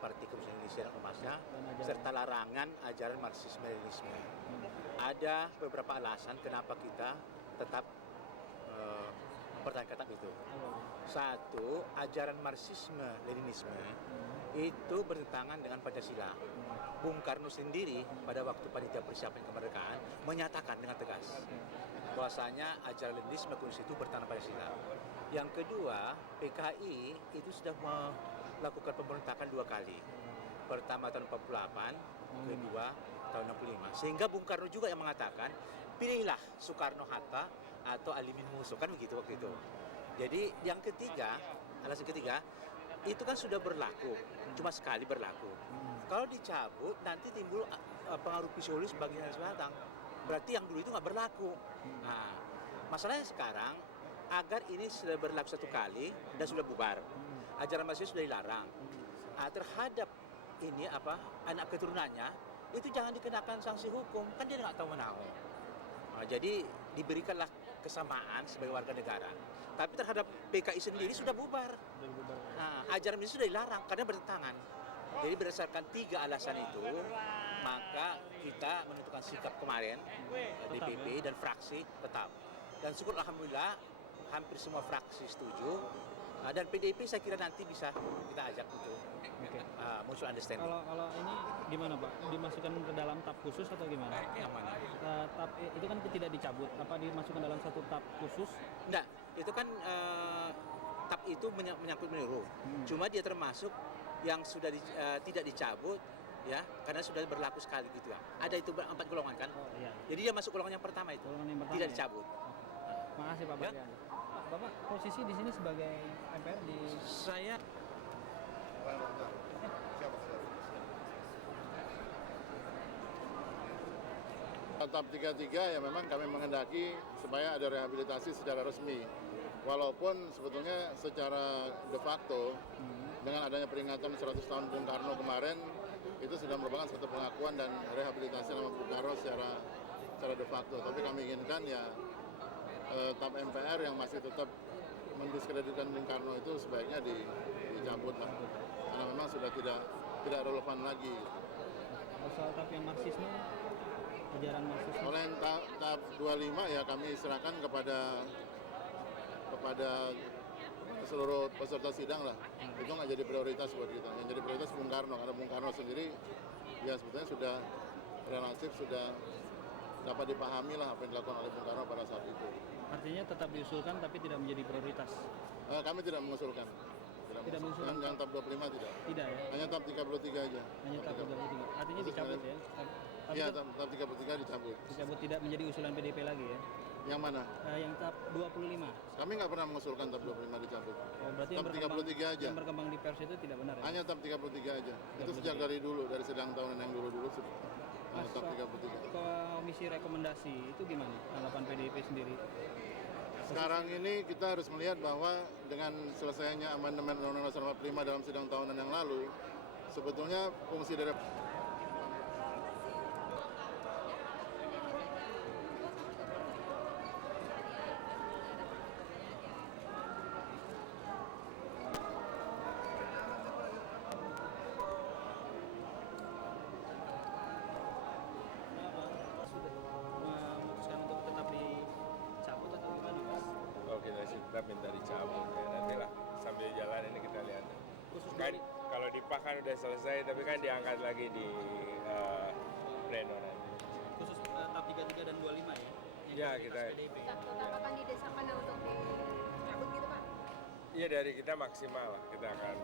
Partai Komunis Indonesia dan Ormasnya, serta larangan ajaran Marxisme-Leninisme. Ada beberapa alasan kenapa kita tetap mempertahankan itu. Satu, ajaran Marxisme-Leninisme itu bertentangan dengan Pancasila. Bung Karno sendiri pada waktu panitia persiapan kemerdekaan menyatakan dengan tegas bahwasanya ajaran Leninisme komunis itu bertentangan Pancasila. Yang kedua, PKI itu sudah melakukan pemberontakan 2 kali. Pertama tahun 48, kedua tahun 65. Sehingga Bung Karno juga yang mengatakan, pilihlah Soekarno-Hatta atau Alimin Musuh, kan begitu waktu itu. Jadi yang ketiga, alasan ketiga, itu kan sudah berlaku, cuma sekali berlaku. Kalau dicabut, nanti timbul pengaruh psikologis bagi yang datang. Berarti yang dulu itu nggak berlaku. Nah, masalahnya sekarang, agar ini sudah berlaku 1 kali dan sudah bubar, ajaran Marxisme sudah dilarang. Nah, terhadap ini anak keturunannya itu jangan dikenakan sanksi hukum, kan dia nggak tahu menahu. Nah, jadi diberikanlah kesamaan sebagai warga negara. Tapi terhadap PKI sendiri sudah bubar. Nah, ajaran ini sudah dilarang karena bertentangan. Jadi berdasarkan 3 alasan itu, maka kita menentukan sikap kemarin DPP dan fraksi tetap. Dan syukur alhamdulillah hampir semua fraksi setuju. Dan PDIP saya kira nanti bisa kita ajak untuk muncul understanding. Kalau ini gimana Pak? Dimasukkan ke dalam tab khusus atau gimana? Yang mana? Tab itu kan tidak dicabut. Apa dimasukkan dalam satu tab khusus? Enggak, itu kan tab itu menyangkut menyeluruh. Cuma dia termasuk yang sudah tidak dicabut, ya, karena sudah berlaku sekali gitu ya. Ada itu 4 golongan kan? Oh, iya. Jadi dia masuk golongan yang pertama itu. Golongan yang pertama, tidak ya? dicabut. Makasih Pak Bagian. Bapak posisi di sini sebagai MPR di Saya TAP 33 ya memang kami menghendaki supaya ada rehabilitasi secara resmi. Walaupun sebetulnya secara de facto dengan adanya peringatan 100 tahun Bung Karno kemarin itu sudah merupakan satu pengakuan dan rehabilitasi nama Bung Karno secara de facto. Tapi kami inginkan ya TAP MPR yang masih tetap mendiskreditkan Bung Karno itu sebaiknya dicabut lah, karena memang sudah tidak relevan lagi. soal TAP yang Marxisme, ajaran Marxisme. Oleh TAP 25 ya kami serahkan kepada seluruh peserta sidang lah. Itu nggak jadi prioritas buat kita. Yang jadi prioritas Bung Karno, karena Bung Karno sendiri ya sebetulnya sudah relatif sudah dapat dipahami lah apa yang dilakukan oleh Bung Karno pada saat itu. Artinya tetap diusulkan tapi tidak menjadi prioritas. Kami tidak mengusulkan. Tidak mengusulkan. Yang TAP 25 tidak. Tidak ya. Hanya TAP 33 aja. Hanya TAP 33. Artinya dicabut ya. Iya, TAP 33 dicabut. Dicabut, tidak menjadi usulan PDIP lagi ya. Yang mana? Yang TAP 25. Kami nggak pernah mengusulkan TAP 25 dicabut. Oh, berarti TAP 33 aja. Yang berkembang di pers itu tidak benar ya? Hanya TAP 33 aja. Itu sejak dari dulu, dari sidang tahunan yang dulu-dulu TAP 33. Komisi rekomendasi itu gimana tanggapan PDIP sendiri? Sekarang ini kita harus melihat bahwa dengan selesainya amandemen Undang-Undang Dasar 45 dalam sidang tahunan yang lalu, sebetulnya fungsi dari memutuskan untuk tetap dicabut atau gimana Mas? Oh, kita sih tetap minta dicabut ya, nantilah sambil jalan ini kita lihat. Khusus Kan kalau di PAK kan udah selesai, tapi kan diangkat lagi di pleno nanti. khusus TAP 33 dan 25 ya? Ya, kita- PDIP. Tetap akan didesakan untuk dicabut gitu Pak? Iya, dari kita maksimal lah, kita akan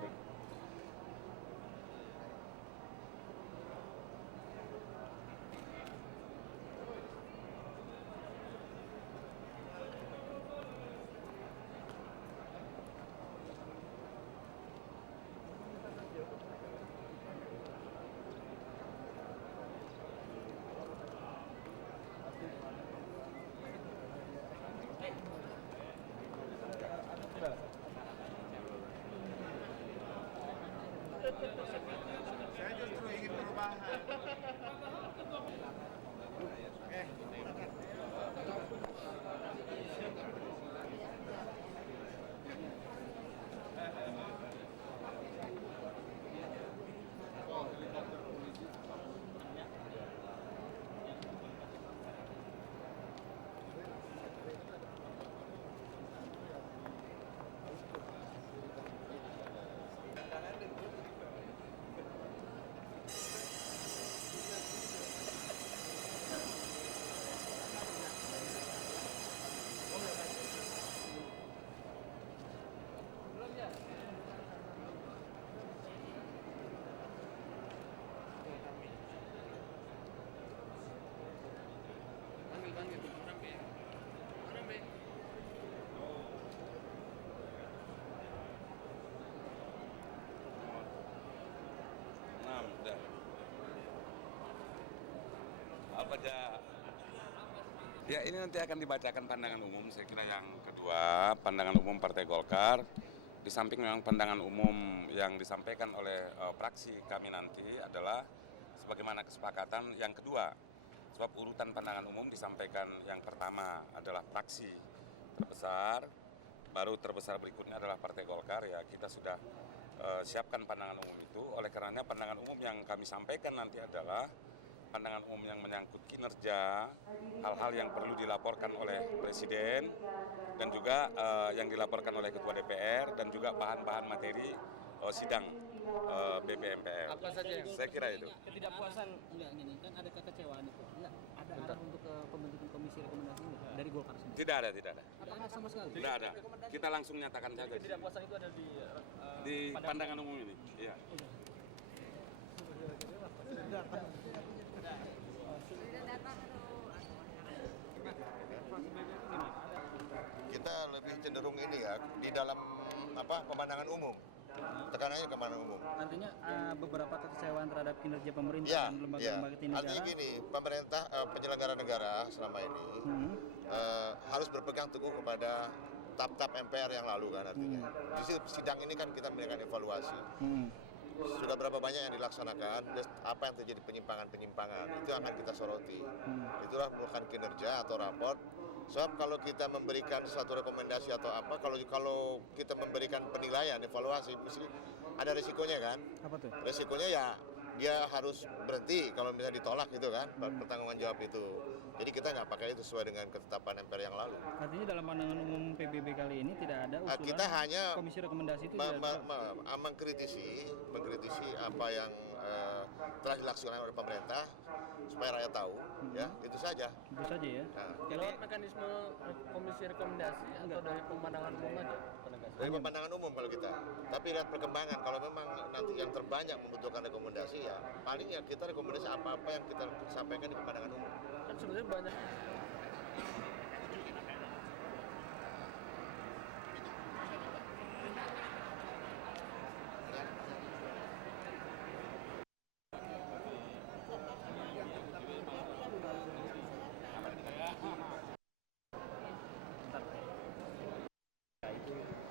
pada ya ini nanti akan dibacakan pandangan umum. Saya kira yang kedua pandangan umum Partai Golkar. Di samping memang pandangan umum yang disampaikan oleh fraksi kami nanti adalah sebagaimana kesepakatan yang kedua. Sebab urutan pandangan umum disampaikan yang pertama adalah fraksi terbesar, baru terbesar berikutnya adalah Partai Golkar. Ya kita sudah siapkan pandangan umum itu. Oleh karenanya pandangan umum yang kami sampaikan nanti adalah pandangan umum yang menyangkut kinerja, hal-hal yang perlu dilaporkan oleh Presiden dan juga yang dilaporkan oleh Ketua DPR dan juga bahan-bahan materi sidang BPMPR. Apa saja yang Saya kira itu. ketidakpuasan enggak gini kan ada kekecewaan itu. Enggak ada arah untuk pembentukan komisi rekomendasi ini dari Golkar sendiri. Tidak ada, tidak ada. Tidak ada sama sekali. Tidak ada. Kita langsung nyatakan saja. Ketidakpuasan itu ada Di pandangan umum ini. Iya. Kita lebih cenderung ini ya di dalam pemandangan umum, tekanannya ke pemandangan umum. Artinya beberapa kekecewaan terhadap kinerja pemerintah Ya, dan ya. lembaga-lembaga tinggi negara. Artinya gini, pemerintah penyelenggara negara selama ini harus berpegang teguh kepada tap-tap MPR yang lalu kan artinya. Di sidang ini kan kita memberikan evaluasi. Sudah berapa banyak yang dilaksanakan, dan apa yang terjadi penyimpangan-penyimpangan, itu akan kita soroti. Itulah bukan kinerja atau raport. Sebab kalau kita memberikan satu rekomendasi atau apa, kalau kita memberikan penilaian, evaluasi, mesti ada risikonya kan. Apa tuh? Risikonya ya dia harus berhenti kalau misalnya ditolak gitu kan, pertanggungan jawab itu. Jadi kita nggak pakai itu sesuai dengan ketetapan MPR yang lalu. Artinya dalam pandangan umum PBB kali ini tidak ada usulan Kita hanya komisi rekomendasi itu mengkritisi apa yang telah dilaksanakan oleh pemerintah supaya rakyat tahu, ya itu saja. itu saja ya. Nah, Jadi Mekanisme komisi rekomendasi atau dari pemandangan umum aja? dari pemandangan umum kalau kita, tapi lihat perkembangan. Kalau memang nanti yang terbanyak membutuhkan rekomendasi ya paling ya kita rekomendasi apa-apa yang kita sampaikan di pemandangan umum. Kan sebenarnya banyak.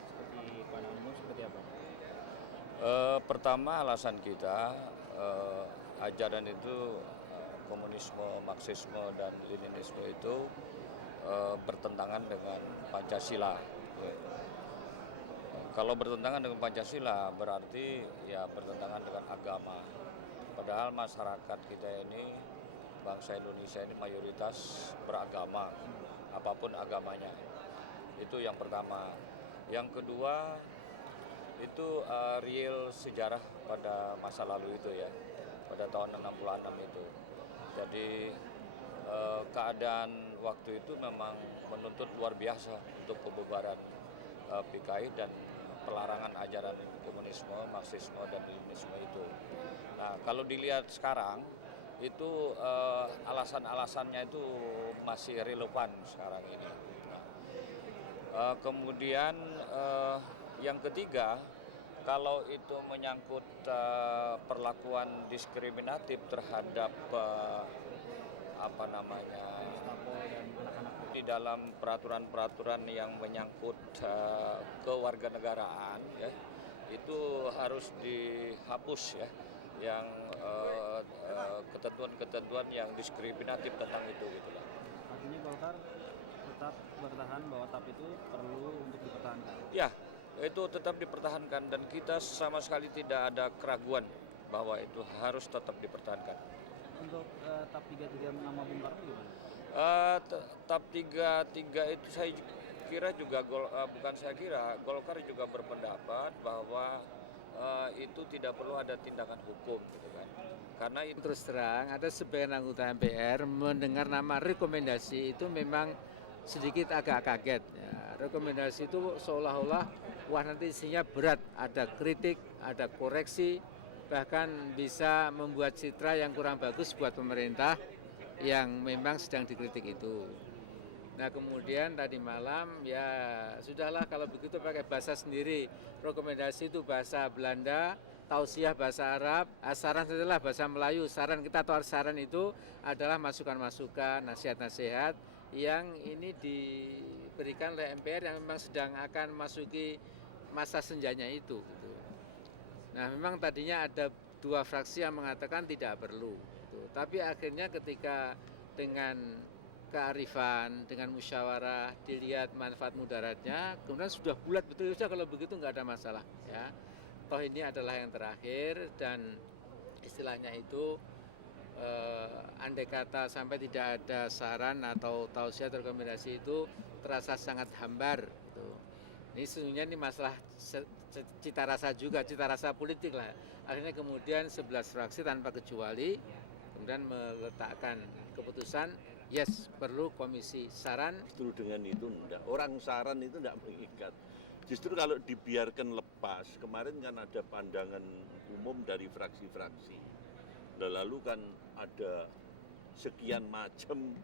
seperti pandangan umum seperti apa? Pertama alasan kita ajaran itu komunisme, marxisme dan leninisme itu bertentangan dengan Pancasila. Kalau bertentangan dengan Pancasila berarti ya bertentangan dengan agama. Padahal masyarakat kita ini, bangsa Indonesia ini mayoritas beragama, apapun agamanya. Itu yang pertama. Yang kedua itu real sejarah pada masa lalu itu ya, pada tahun 66 itu. Jadi keadaan waktu itu memang menuntut luar biasa untuk pembubaran PKI dan pelarangan ajaran komunisme, marxisme dan leninisme itu. Nah, kalau dilihat sekarang itu alasan-alasannya itu masih relevan sekarang ini. Nah, kemudian yang ketiga, kalau itu menyangkut perlakuan diskriminatif terhadap di dalam peraturan-peraturan yang menyangkut kewarganegaraan ya, itu harus dihapus ya, yang ketentuan-ketentuan yang diskriminatif tentang itu gitu lah. Artinya Golkar tetap bertahan bahwa TAP itu perlu untuk dipertahankan. Ya, itu tetap dipertahankan dan kita sama sekali tidak ada keraguan bahwa itu harus tetap dipertahankan. Untuk TAP 33 nama Bung Karno gimana? TAP 33 itu saya kira juga Golkar juga berpendapat bahwa itu tidak perlu ada tindakan hukum gitu kan. Karena itu terus terang ada sebagian anggota MPR mendengar nama rekomendasi itu memang sedikit agak kaget. Ya, rekomendasi itu seolah-olah wah nanti isinya berat, ada kritik, ada koreksi, bahkan bisa membuat citra yang kurang bagus buat pemerintah yang memang sedang dikritik itu. Nah kemudian tadi malam ya sudahlah kalau begitu pakai bahasa sendiri, rekomendasi itu bahasa Belanda, tausiah bahasa Arab, saran adalah bahasa Melayu. Saran kita atau saran itu adalah masukan-masukan, nasihat-nasihat yang ini diberikan oleh MPR yang memang sedang akan masuki masa senjanya itu. Gitu. Nah, memang tadinya ada 2 fraksi yang mengatakan tidak perlu. Gitu. Tapi akhirnya ketika dengan kearifan, dengan musyawarah, dilihat manfaat mudaratnya, kemudian sudah bulat betul, sudah kalau begitu nggak ada masalah. Ya. Toh ini adalah yang terakhir dan istilahnya itu andai kata sampai tidak ada saran atau tausiah atau rekomendasi itu terasa sangat hambar. Gitu. Ini sesungguhnya ini masalah cita rasa juga, cita rasa politik lah. Akhirnya kemudian 11 fraksi tanpa kecuali kemudian meletakkan keputusan yes perlu komisi saran. Justru dengan itu enggak. Orang saran itu enggak mengikat. Justru kalau dibiarkan lepas, kemarin kan ada pandangan umum dari fraksi-fraksi. Lalu kan ada sekian macam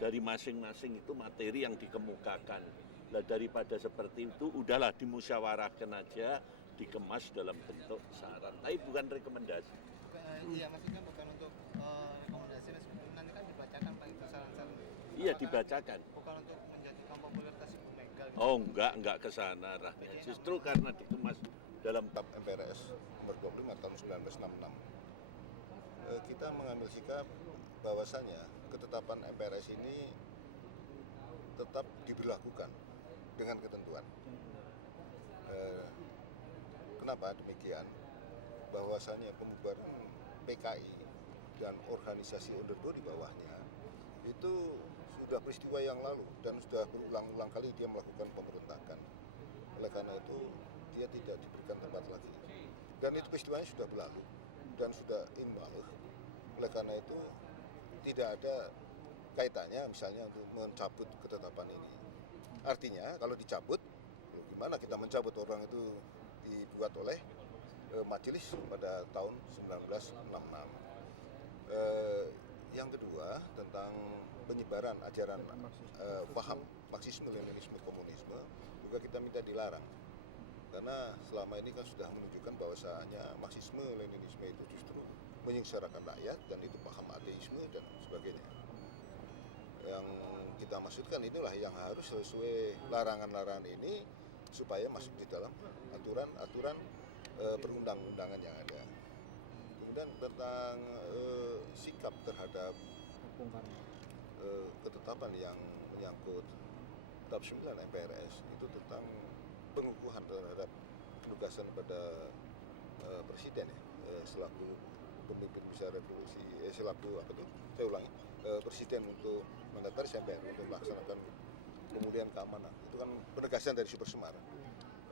dari masing-masing itu materi yang dikemukakan. Nah, daripada seperti itu, udahlah dimusyawarahkan aja, dikemas dalam bentuk saran, tapi bukan rekomendasi. Iya, maksudnya bukan untuk rekomendasi resmi, nanti kan dibacakan Pak itu saran-saran. Iya, dibacakan. Bukan untuk menjadikan popularitas Ibu Mega. Oh, enggak ke sana arahnya. Justru karena dikemas dalam TAP MPRS nomor 25 tahun 1966. Kita mengambil sikap bahwasanya ketetapan MPRS ini tetap diberlakukan dengan ketentuan. Kenapa demikian? Bahwasanya pembubaran PKI dan organisasi underdo di bawahnya itu sudah peristiwa yang lalu dan sudah berulang-ulang kali dia melakukan pemberontakan. Oleh karena itu dia tidak diberikan tempat lagi. Dan itu peristiwanya sudah berlalu dan sudah invalid. Oleh karena itu tidak ada kaitannya misalnya untuk mencabut ketetapan ini. Artinya kalau dicabut, gimana kita mencabut orang itu dibuat oleh majelis pada tahun 1966. Yang kedua tentang penyebaran ajaran paham Marxisme, Leninisme, Komunisme juga kita minta dilarang. Karena selama ini kan sudah menunjukkan bahwasanya Marxisme, Leninisme itu justru menyengsarakan rakyat dan itu paham ateisme dan sebagainya. Yang kita maksudkan inilah yang harus sesuai larangan-larangan ini supaya masuk di dalam aturan-aturan perundang-undangan yang ada. Kemudian tentang sikap terhadap ketetapan yang menyangkut TAP 9 MPRS itu tentang pengukuhan terhadap penugasan pada presiden selaku pemimpin besar revolusi presiden untuk mandataris MPR untuk melaksanakan pemulihan keamanan. Itu kan penegasan dari Super Semar.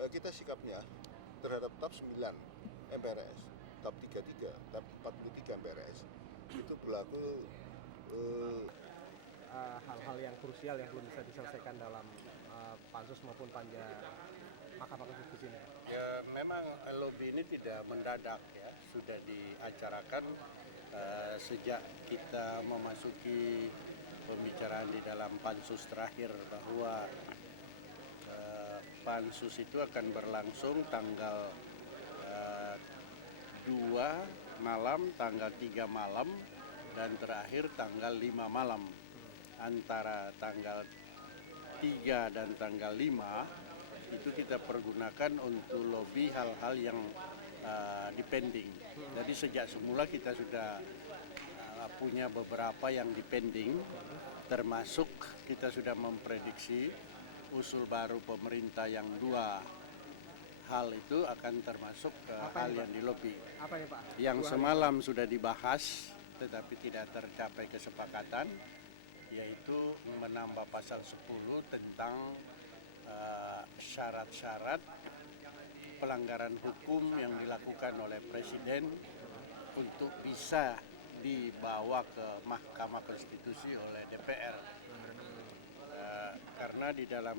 Kita sikapnya terhadap TAP 9 MPRS, TAP 33, TAP 43 MPRS itu berlaku hal-hal yang krusial yang belum bisa diselesaikan dalam pansus maupun panja Mahkamah Konstitusi ini. Ya memang lobby ini tidak mendadak ya, sudah diacarakan sejak kita memasuki pembicaraan di dalam pansus terakhir bahwa pansus itu akan berlangsung tanggal 2 malam, tanggal 3 malam, dan terakhir tanggal 5 malam. Antara tanggal 3 dan tanggal 5 itu kita pergunakan untuk lobby hal-hal yang dipending. Jadi sejak semula kita sudah punya beberapa yang dipending, termasuk kita sudah memprediksi usul baru pemerintah yang 2 hal itu akan termasuk hal yang dilobby. Apa ya Pak? Yang semalam sudah dibahas tetapi tidak tercapai kesepakatan, yaitu menambah pasal 10 tentang syarat-syarat pelanggaran hukum yang dilakukan oleh Presiden untuk bisa dibawa ke Mahkamah Konstitusi oleh DPR. Karena di dalam